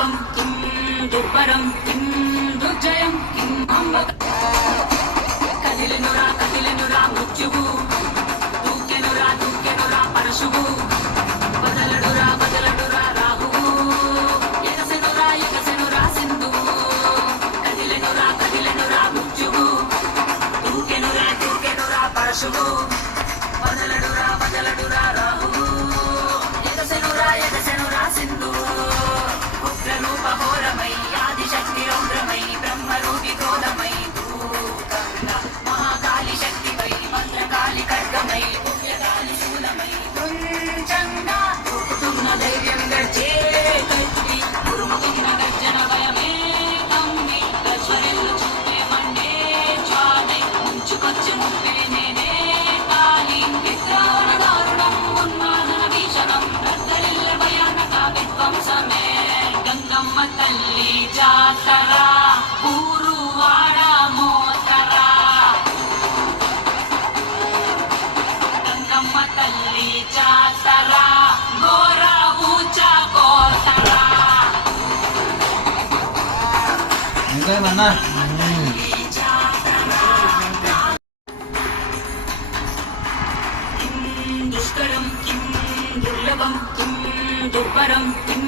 దుర్లభం కిం దుర్భరం కిం దుర్జయం కిం అంబ కదిలెనురా మృత్యువు దూకెనురా పరశువు బదలడురా రాహువు ఎగసెనురా సింధువు కదిలెనురా మృత్యువు దూకెనురా పరశువు బదలడురా రాహువు ఎగసెనురా సింధువు ఉగ్రరూప ఘోరమై ఆదిశక్తి రౌద్రమై బ్రహ్మరూపి క్రోధమై దూకంగా మహాకాళి శక్తిపై భద్రకాళి ఖడ్గమై పుణ్యకాళి శూలమై కుంచంగా దూకుతున్న ధైర్యం గర్జే కత్తి ఉరుముతున్న గర్జన భయమే కమ్మి గజ్వరెల్లు చూపే మండే జ్వాలై ముంచుకొచ్చి ముప్పే నేనే కాలి విగ్రహణ దారుణం ఉన్మాదన భీషణం రద్దరిల్ల భయానక విధ్వంసమే గంగమ్మ తల్లి జాతర ఊరువాడ మోతర గంగమ్మ తల్లి జాతర ఘోర ఊచ కోతర ఇంకేమన్నా దుష్కరం కిం దుర్లభం కిం దుర్భరం కిం